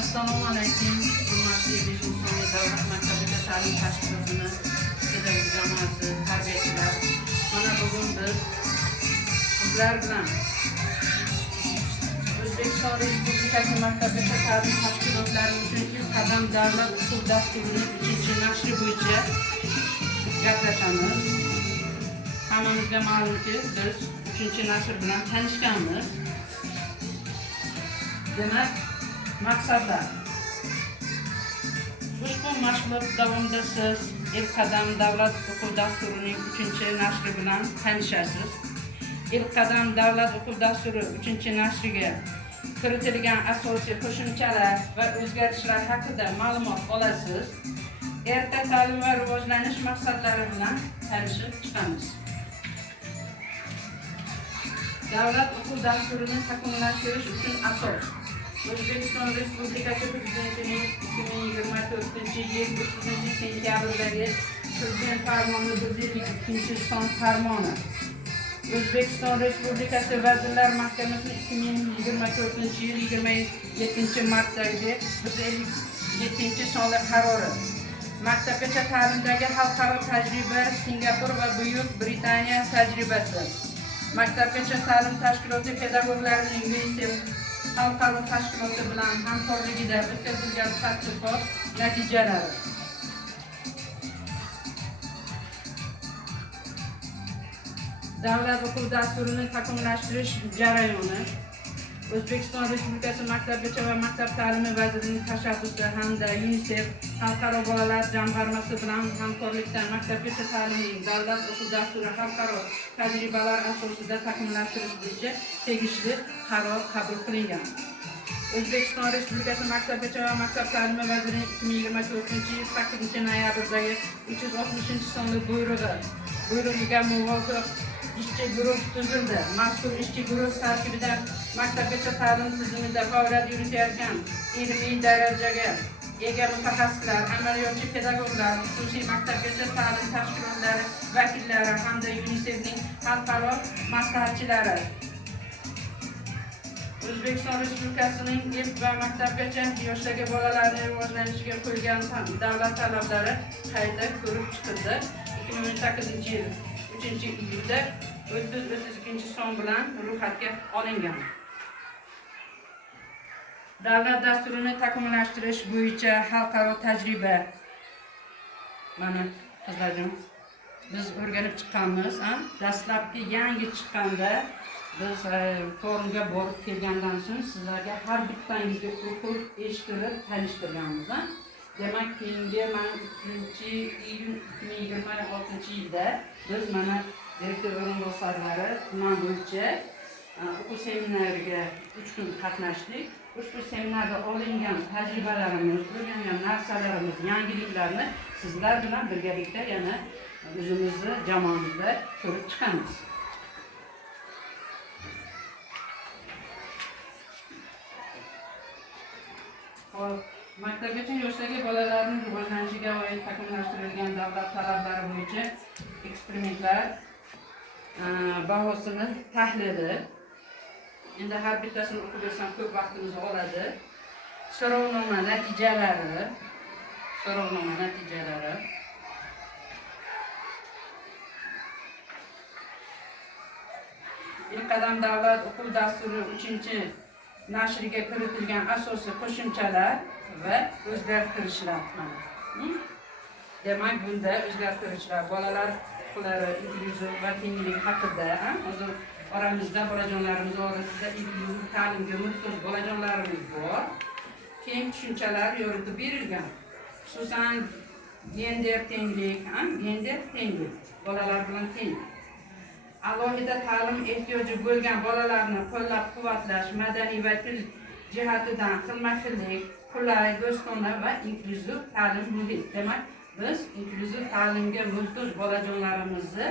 Assalomu alaykum, hurmatli 5-sonli davlat maktabiga ta'lim tashkilotini pedagog jamoasi, tarbiyachilar. Mana bugun biz sizlar bilan O'zbekiston Respublikasi maktabgacha ta'lim tashkilotlari uchun ilk qadam davlat o'quv dasturining 3-nashri bo'yicha gaplashamiz. Hammamizga ma'lumki, biz 3-nashr bilan tanishganmiz. Demak, maqsadlar. Ushbu mashg'ulot davomida siz ilk qadam davlat o'quv dasturining 3-nashri bilan tanishasiz. İlk qadam davlat o'quv dasturi 3-nashriga kiritilgan asosiy qo'shimchalar va o'zgarishlar haqida ma'lumot olasiz. Erta ta'lim va rivojlanish maqsadlari bilan tanishib chiqamiz. Davlat o'quv dasturini takomillashtirish uchun asos. O'zbekiston Respublikasi Prezidentining 2024-yil 9-sentyabrdagi Prezident farmoni 152-son farmoni. O'zbekiston Respublikasi Vazirlar Mahkamasining 2024-yil 27-martdagi 157-sonli qarori. Maktabgacha ta'limdagi xalqaro tajriba, Singapur va Buyuk Britaniya tajribasi. Maktabgacha ta'lim tashkiloti pedagoglarining UNICEF xalqaro tashkiloti bilan hamkorligida o'tkazilgan tadqiqot natijalari. Davlat o'quv dasturini takomillashtirish jarayoni. O'zbekiston Respublikasi Maktabgacha va maktab ta'limi vazirining tashabbusi hamda UNICEF xalqaro bolalar jamg'armasi bilan hamkorlikda maktabgacha ta'limning davlat o'quv dasturi xalqaro tajribalar asosida takomillashtirish bo'yicha tegishli qaror qabul qilingan. O'zbekiston Respublikasi Maktabgacha va maktab ta'limi vazirining 2024-yil 8-noyabrdagi 360-sonli buyrug'iga muvofiq ishchi guruh tuzildi. Mazkur ishchi guruh tarkibida maktabgacha ta'lim tizimida faoliyat yuritayotgan ilmiy darajaga ega mutaxassislar, amaliyotchi pedagoglar, xususiy maktabgacha ta'lim tashkilotlari vakillari hamda UNICEFning xalqaro maslahatchilari. O'zbekiston Respublikasining ilk va maktabgacha yoshdagi bolalarning rivojlanishiga qo'ygan davlat talablari qayta ko'rib chiqildi. 2018-yil 3-iyulda 30-32-son bilan ro'yxatga olingan. Davlat dasturini takomillashtirish bo'yicha xalqaro tajriba. Mana qizlarjon, biz o'rganib chiqqanmiz. Dastlabki yangi chiqqanda biz forumga borib kelgandan so'ng sizlarga har bittangizga o'qib, eshittirib, tanishtirganmiz. Demak, keyingi mana 3-iyun 2026-yilda biz mana direktor o'rinbosarlari tuman bo'yicha o'quv seminariga 3 kun qatnashdik. Ushbu seminarda olingan tajribalarimiz, o'rgangan narsalarimiz, yangiliklarni sizlar bilan birgalikda yana o'zimizni jamoamizda ko'rib chiqamiz. Maktabgacha yoshdagi bolalarning rivojlanishiga oid takomillashtirilgan davlat talablari bo'yicha eksperimentlar bahosini tahlili. Endi har bittasini o'qib bersam ko'p vaqtimizni oladi. So'rovnoma natijalari. İlk qadam davlat o'quv dasturi 3-nashriga kiritilgan asosiy qo'shimchalar va o'zgartirishlar. Demak, bunda o'zgartirishlar bolalar huquqlari, inklyuziv va tenglik haqida, hozir oramizda bolajonlarimiz orasida inklyuziv ta'limga muhtoj bolajonlarimiz bor. Keng tushunchalar yoritib berilgan. Xususan gender tenglik, bolalar bilan teng. Alohida ta'lim ehtiyoji bo'lgan bolalarni qo'llab-quvvatlash, madaniy va til jihatidan xilma-xillik, qulay, do'stona va inklyuziv ta'lim muhit. Demak, biz inklyuziv ta'limga muhtoj bolajonlarimizni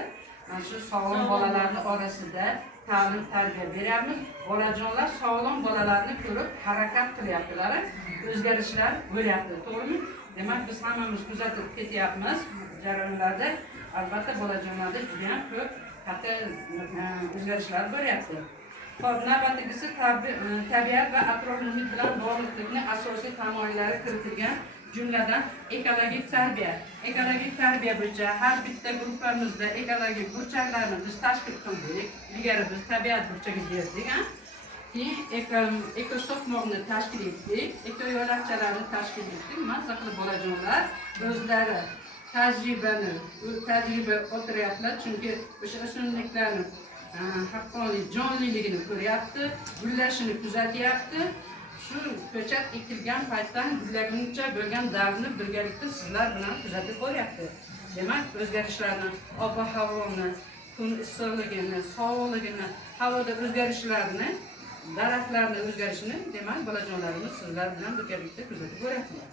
shu sog'lom bolalarning orasida ta'lim tarbiya beramiz. Bolajonlar sog'lom bolalarni ko'rib harakat qilyaptilar, o'zgarishlar bo'lyapti, to'g'rimi? Demak, biz hammamiz kuzatib ketyapmiz jarayonlarda. Albatta bolajonlarda juda ham ko'p katta o'zgarishlar bo'lyapti. Hop, navbatdagisi tabiat va atrof muhit bilan bog'liqlikni asosiy tamoyillari kiritilgan, jumladan ekologik tarbiya. Ekologik tarbiya bo'yicha har bitta guruhimizda ekologik burchaklarni biz tashkil qildik. Ilgari biz tabiat burchagi berdik, keyin ekosoqmoqni tashkil etdik, eko yo'lakchalarni tashkil etdik. Mazza qilib bolajonlar o'zlari tajriba o'tiryaptilar, chunki o'sha o'simliklarni haqqoniy jonliligini ko'ryapti, gullashini kuzatyapti. Shu ko'chat ekilgan paytdan gullaguncha bo'lgan davrni birgalikda sizlar bilan kuzatib boryapti. Demak, o'zgarishlarni, ob-havoni, kun issiqligini, sovuqligini, havoda o'zgarishlarni, daraxtlarning o'zgarishini, demak, bolajonlarimiz sizlar bilan birgalikda kuzatib boryaptilar.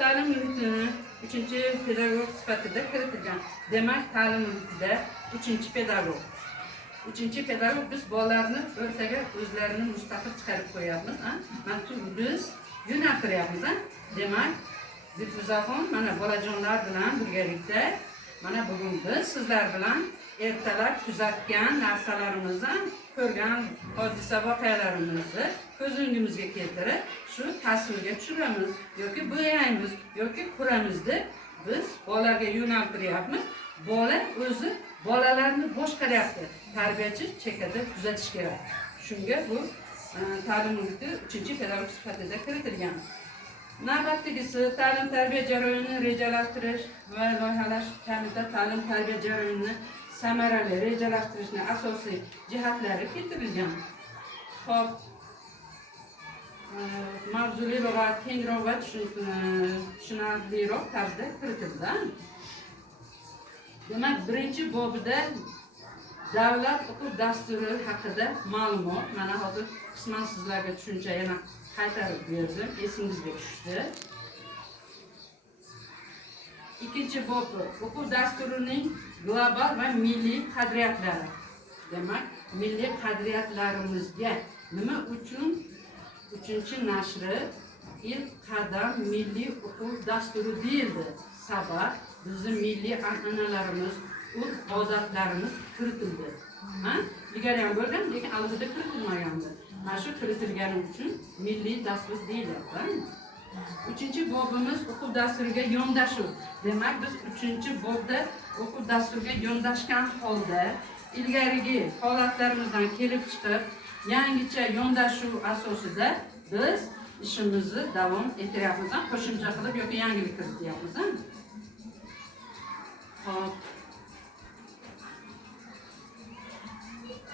Ta'lim muhitini 3-pedagog sifatida kiritilgan. Demak, ta'lim muhitida 3-pedagog. 3-pedagog biz bolalarni o'rtaga o'zlarini mustaqil chiqarib qo'yapmiz. Mana biz yo'naltiryapmiz. Demak, Dilfuzaxon mana bolajonlar bilan birgalikda mana bugun biz sizlar bilan ertalab kuzatgan narsalarimizni, ko'rgan hodisa voqealarimizni ko'z o'ngimizga keltirib, shu tasvirga tushiramiz yoki bo'yaymiz yoki quramiz deb biz bolalarga yo'naltiryapmiz. Bola o'zi bolalarni boshqaryapti. Tarbiyachi chekkada kuzatish kerak. Shunga bu ta'lim muhiti 3-pedagog sifatida kiritilgan. Navbatdagisi ta'lim-tarbiya jarayonini rejalashtirish va loyihalash kabi ta'lim-tarbiya jarayonini samarali rejalashtirishning asosiy jihatlari keltirilgan. Hop, mavzuliroq va kengroq va tushunarliroq tarzda kiritildi. Demak, birinchi bobida davlat o'quv dasturi haqida ma'lumot. Mana hozir qisman sizlarga tushuncha yana qaytarib berdim, esingizga tushdi. Ikkinchi bob o'quv dasturining global va milliy qadriyatlari. Demak, milliy qadriyatlarimizga nima uchun 3-nashri ilk qadam milliy o'quv dasturi deyildi? Sabab bizning milliy an'analarimiz, urf-odatlarimiz kiritildi. Ilgari ham bo'lgan, lekin alohida kiritilmagandi. Mana shu kiritilgani uchun milliy dastur deyiladi. 3-bobimiz o'quv dasturiga yondashuv. Demak, biz 3-bobda o'quv dasturiga yondashgan holda ilgarigi holatlarimizdan kelib chiqib, yangicha yondashuv asosida biz ishimizni davom ettiryapmiz, qo'shimcha qilib yoki yangilik kirityapmiz. Hop.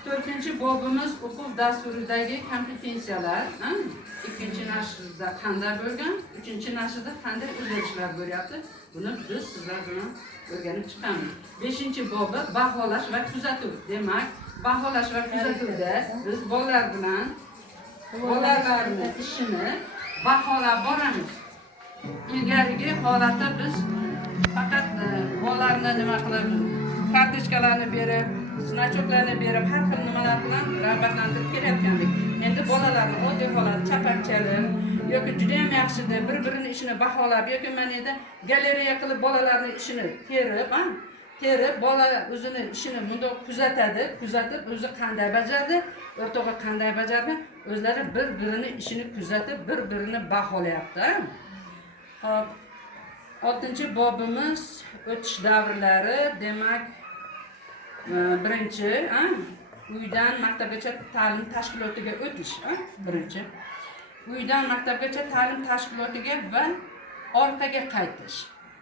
4-bobimiz o'quv dasturidagi kompetensiyalar. 2-nashrda qanday bo'lgan, 3-nashrda qanday o'zgarishlar bo'lyapti? Buni biz sizlar bilan o'rganib chiqamiz. 5-bobi baholash va kuzatuv. Demak, baholash va kuzatuvda biz bolalar bilan bolalarning ishini baholab boramiz. Ilgarigi holatda biz faqat bolalarni nima qilib, kartochkalarni berib, значокlarni berib, har xil nimalar bilan rag'batlantirib kelayotgandik. Endi bolalarni oddiy holat chapakchalik yoki juda ham yaxshi deb bir-birini ishini baholab yoki mana endi galereya qilib bolalarning ishini terib, bola o'zini ishini bundoq kuzatadi, kuzatib o'zi qanday bajardi, o'rtog'i qanday bajardi, o'zlari bir-birini ishini kuzatib, bir-birini baholayapti. Hop. 6-bobimiz o'tish davrlari. Demak, birinchi uydan maktabgacha ta'lim tashkilotiga o'tish. Birinchi uydan maktabgacha ta'lim tashkilotiga va orqaga qaytish.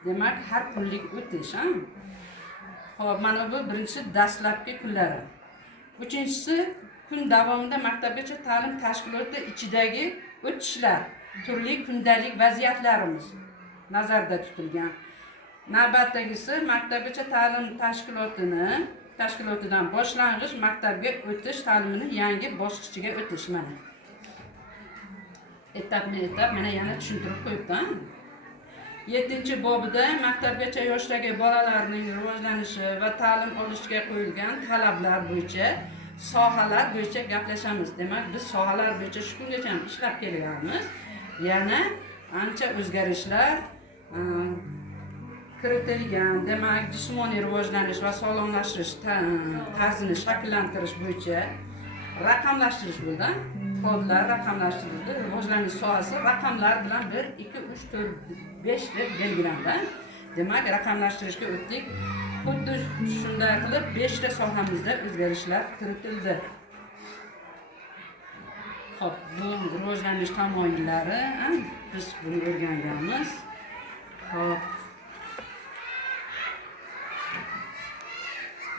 Demak, har kunlik o'tish. Hop, mana bu birinchi dastlabki kunlari. 3-si kun davomida maktabgacha ta'lim tashkiloti ichidagi o'tishlar, turli kundalik vaziyatlarimiz nazarda tutilgan. Navbatdagisi maktabgacha ta'lim tashkilotidan boshlang'ich maktabga o'tish ta'limini yangi bosqichiga o'tish. Mana etapma-etap mana yana tushuntirib qo'yibdi. 7-bobida maktabgacha yoshdagi bolalarning rivojlanishi va ta'lim olishiga qo'yilgan talablar bo'yicha sohalar bo'yicha gaplashamiz. Demak, biz sohalar bo'yicha shu kungacha ham ishlab kelganmiz. Yana ancha o'zgarishlar kiritilgan, demak, jismoniy rivojlanish va sog'lomlashtirish tarzini shakllantirish bo'yicha raqamlashtirish bo'ldi. Kodlar raqamlashtirildi. Rivojlanish sohasi raqamlar bilan 1, 2, 3, 4, 5 deb belgilandi. Demak, raqamlashtirishga o'tdik. Xuddi shunday qilib 5 ta sohamizda o'zgarishlar kiritildi. Xo'p, bu rivojlanish tamoyillari, biz buni o'rganganmiz. Xo'p.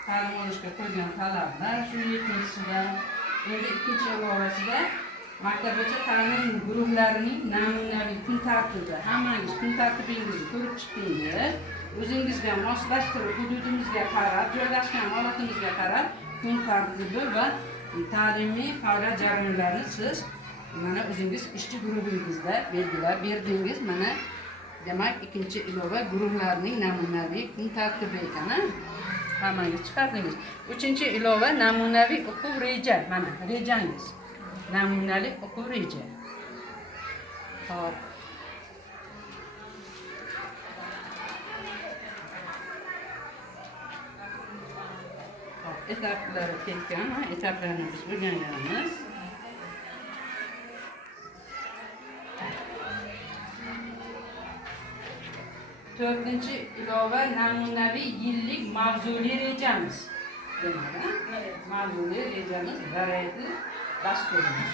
Ta'lim olishga qo'ygan talablar shu 7-sida. Endi 2-ilovasida maktabgacha ta'lim guruhlarining namunaviy kun tartibi. Hammangiz kun tartibingizni ko'rib chiqdingiz. O'zingizga moslashtirib, hududimizga qarab, joylashgan holatimizga qarab kun tartibi va ta'limiy faoliyat jarayonlarini siz mana o'zingiz ishchi guruhingizda belgilab berdingiz. Mana demak 2-ilova guruhlarining namunaviy kun tartibi ekan. Hammangiz chiqardingiz. 3-ilova namunaviy o'quv reja. Mana rejangiz. Namunali o'quv reja. Hop. Etaplar ketgan, etaplarni biz o'rganganmiz. To'rtinchi ilova namunaviy yillik mavzuli rejamiz. Mavzuli rejamiz g'aroyatli dasturimiz.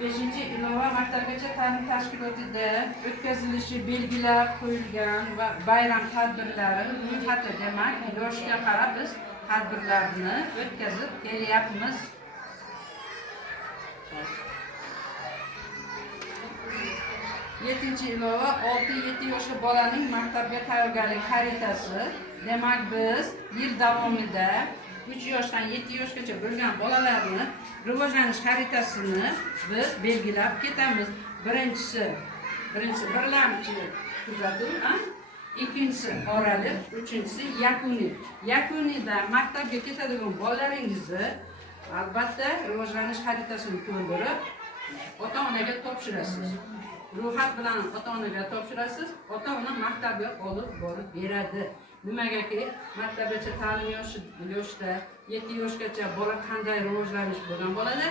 Beshinchi ilova maktabgacha ta'lim tashkilotida o'tkazilishi belgilab qo'yilgan va bayram tadbirlari ro'yxati. Demak, yoshga qarab biz tadbirlarni o'tkazib kelyapmiz. 7-ilova 6-7 yoshli bolaning maktabga tayyorgarlik xaritasi. Demak, biz yil davomida 3 yoshdan 7 yoshgacha bo'lgan bolalarni rivojlanish xaritasini biz belgilab ketamiz. Birinchisi birlamchi kuzatuv, ikkinchisi oraliq, uchinchisi yakuniy. Yakuniyda maktabga ketadigan bolalaringizni albatta rivojlanish xaritasini to'ldirib ota-onaga topshirasiz. Ro'yxat bilan ota-onaga topshirasiz. Ota-ona maktabga olib borib beradi. Nimagaki maktabgacha ta'lim yoshida 7 yoshgacha bola qanday rivojlanish bo'lgan bo'ladi,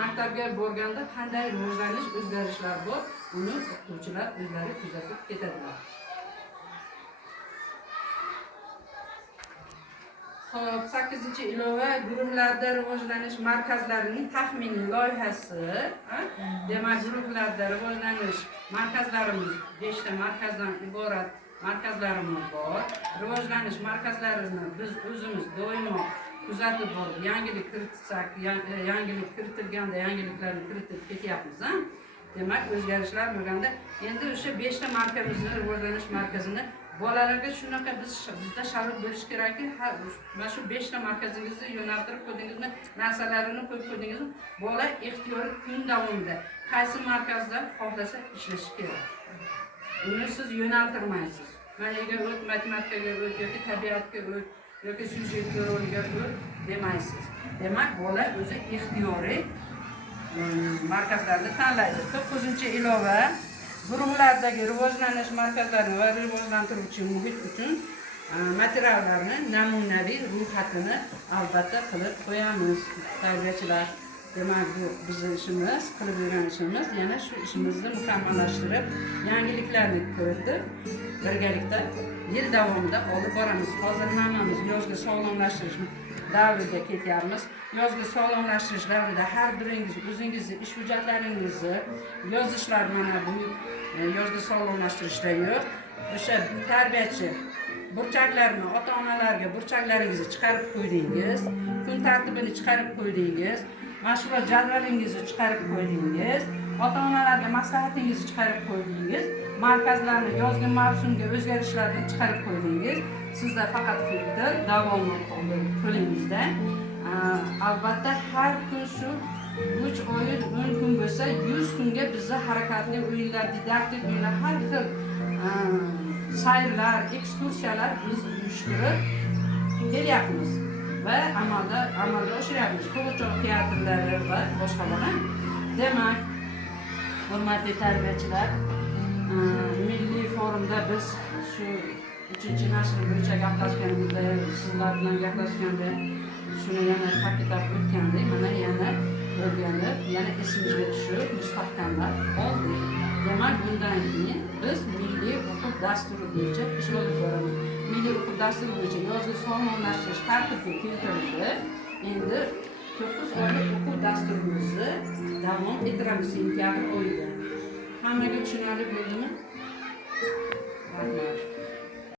maktabga borganda qanday rivojlanish o'zgarishlar bor, uni o'qituvchilar o'zlari kuzatib ketadilar. Xo'p, 8-ilova guruhlarda rivojlanish markazlarining taxminiy loyihasi. Demak, guruhlarda rivojlanish markazlarimiz 5 ta markazdan iborat markazlarimiz bor. Rivojlanish markazlarini biz o'zimiz doimo kuzatib borib, yangilik kiritsak, yangilik kiritilganda yangiliklarni kiritib ketyapmiz. Demak, o'zgarishlar bo'lganda endi o'sha 5 ta markazimizni rivojlanish markazini bolalarga shunaqa bizda sharoit bo'lishi kerakki, mana shu 5 ta markazingizni yo'naltirib qo'ydingizmi, narsalarini qo'yib qo'ydingizmi, bola ixtiyoriy kun davomida qaysi markazda xohlasa ishlashi kerak. Uni siz yo'naltirmaysiz. Managa o't, matematikaga o't yoki tabiatga o't yoki syujetga rolga o't demaysiz. Demak, bola o'zi ixtiyoriy markazlarni tanlaydi. 9-ilova guruhlardagi rivojlanish markazlarini va rivojlantiruvchi muhit uchun materiallarni namunaviy ro'yxatini albatta qilib qo'yamiz. Tarbiyachilar, demak, bu bizning ishimiz, qilib yurgan ishimiz. Yana shu ishimizni mukammallashtirib, yangiliklarni kiritib, birgalikda yil davomida olib boramiz. Hozir hammamiz yozgi sog'lomlashtirish davriga ketyapmiz. Yozgi sog'lomlashtirish davrida har biringiz o'zingizni ish hujjatlaringizni yozishlar mana bu yozgi sog'lomlashtirishda yo'q. O'sha tarbiyachi burchaklarni ota-onalarga burchaklaringizni chiqarib qo'ydingiz, kun tartibini chiqarib qo'ydingiz, mashg'ulot jadvalingizni chiqarib qo'ydingiz, ota-onalarga maslahatingizni chiqarib qo'ydingiz, markazlarni yozgi mavsumga o'zgarishlarni chiqarib qo'ydingiz. Sizda faqat filtr davomli qo'lingizda. Albatta har kun shu 3 oy 10 kun bo'lsa 100 kunga bizda harakatli o'yinlar, didaktik o'yinlar, har xil sayrlar, ekskursiyalar biz uyushtirib kelyapmiz va amalga oshiryapmiz. Qo'g'irchoq teatrlari va boshqalar. Demak, hurmatli tarbiyachilar, milliy forumda biz shu 3-nashr bo'yicha gaplashganimizda, sizlar bilan gaplashganda shuni yana ta'kidlab o'tgandik. Mana yana o'rganib, yana esimizga tushib, mustahkamlab oldik. Demak, bundan keyin biz milliy o'quv dasturi bo'yicha ish olib boramiz. Milliy o'quv dasturi bo'yicha yozgi sog'lomlashtirish tartibga keltirildi. Endi 9 oylik o'quv dasturimizni davom ettiramiz sentyabr oyida. Hammaga tushunarli bo'ldimi? Rahmat.